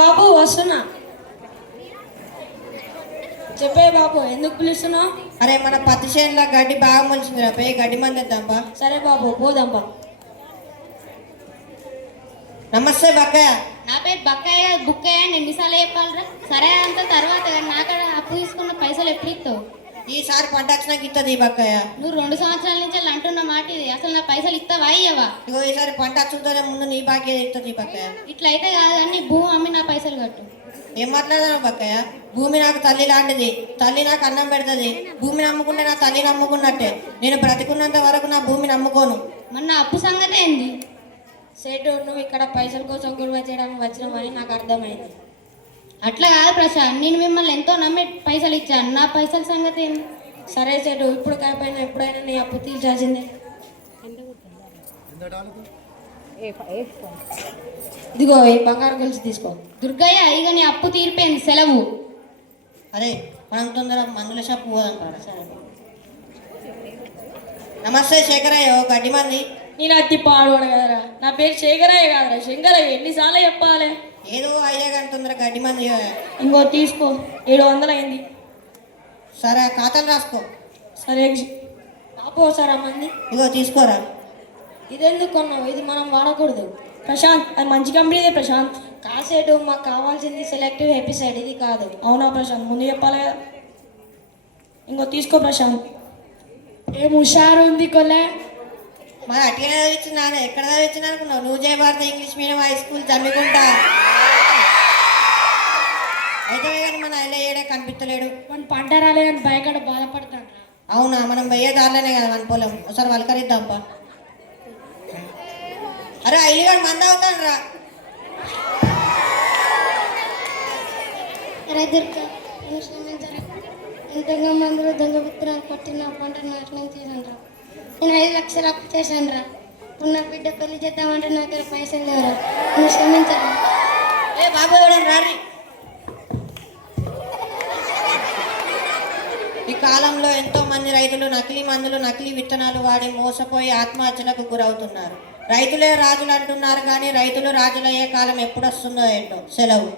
బాబు వస్తున్నా. చెప్పే బాబు, ఎందుకు పిలుస్తున్నావు? అరే మన పత్తి చేనులో గడ్డి బాగా మొలిచిందిరా, పోయి గడ్డి మంది ఇద్దాంపా. సరే బాబు, పోదాంపా. నమస్తే బక్కయ్య. నా పేరు బక్కయ్య బుక్కయ్య, నేను ఎన్నిసార్లు చెప్పాలరా? సరే అంత తర్వాత నాకడ అప్పు తీసుకున్న పైసలు ఎప్పుడు ఇస్తావు? ఈసారి పంట వచ్చినాక ఇస్తుంది బక్కయ్య. నువ్వు 2 సంవత్సరాల నుంచి అంటున్న మాట ఇది. అసలు నా పైసలు ఇస్తావా ఇయ్యవా? ఇగో ఈసారి పంట వచ్చుతుందే ముందు నీ బాకీ ఇస్తుంది బక్కయ్య. ఇట్లయితే కాదు కానీ భూమి అమ్మి నా పైసలు కట్టు. ఏం మాట్లాడదాను బక్కయ్య? భూమి నాకు తల్లి లాంటిది. తల్లి నాకు అన్నం పెడుతుంది. భూమిని నమ్ముకుంటే నా తల్లిని నమ్ముకున్నట్టే. నేను బ్రతికున్నంత వరకు నా భూమిని నమ్ముకోను. మన నా అప్పు సంగతి ఏంది? సేటు, నువ్వు ఇక్కడ పైసల కోసం గొడవ చేయడానికి వచ్చినావని నాకు అర్థమైంది. అట్లా కాదు ప్రశాంత్, నేను మిమ్మల్ని ఎంతో నమ్మి పైసలు ఇచ్చాను. నా పైసల సంగతి ఏంది? సరే సేటు, ఇప్పుడు కాకపోయినా ఎప్పుడైనా నీ అప్పు తీర్చాల్సిందే. ఇదిగో ఈ బంగారు గొలుసు తీసుకో. దుర్గయ్య, ఇక నీ అప్పు తీరిపోయింది, సెలవు. అరే మనం తొందరగా మందుల షాప్ పోదాం రా. సరే. నమస్తే శేఖరయ్య, ఓ గడ్డి మంది. నేను అత్తి పాడువాడు కదరా, నా పేరు శేఖరయ్య కాదరా, శంకరయ్య. ఎన్నిసార్లు చెప్పాలి? ఏదో అయ్యే కానీ తొందర గడ్డి మంది. ఇంకో తీసుకో, 700 అయింది. సరే ఖాతాలు రాసుకో. సరే పాపో సార్ మంది. ఇగో తీసుకోరా. ఇదెందుకు కొన్నావు? ఇది మనం వాడకూడదు ప్రశాంత్. అది మంచి కంపెనీదే ప్రశాంత్. కాసేటు మాకు కావాల్సింది సెలెక్టివ్ ఎపిసైడ్, ఇది కాదు. అవునా ప్రశాంత్? ముందు చెప్పాలి కదా. ఇంకో తీసుకో ప్రశాంత్. ఏం హుషారు ఉంది కొలే. మరి అట్లనే చదివించినా, ఎక్కడ చదివించిన అనుకున్నావు? నువ్వు Jayabharata English medium high school Jammikunta. అయితే కానీ మన ఆయన ఏడే కనిపించలేడు. మన పంట రాలేదని భయకడ బాధపడతాడు. అవునా? మనం పోయే దారిలోనే కదా మన పొలం. ఒకసారి వలకరిద్దాంపా. అరే ఐలిగాడు మంద అవుతాను రా. ఇంతగా మందులు దొంగ విత్తనాలు కొట్టిన పంట నాశనం చేశాను రా. నేను 5 లక్షలు అప్పు చేశాను రా. ఇప్పుడు నా బిడ్డ పెళ్లి చేద్దామంటే నా దగ్గర పైసలు లేవురా. నువ్వు క్షమించరా. ఏ బాబు ఎవడని రారి. ఈ కాలంలో ఎంతో మంది రైతులు నకిలీ మందులు, నకిలీ విత్తనాలు వాడి మోసపోయి ఆత్మహత్యలకు గురవుతున్నారు. రైతులే రాజులు అంటున్నారు కానీ రైతులు రాజులయ్యే కాలం ఎప్పుడు వస్తుందో ఏంటో. సెలవు.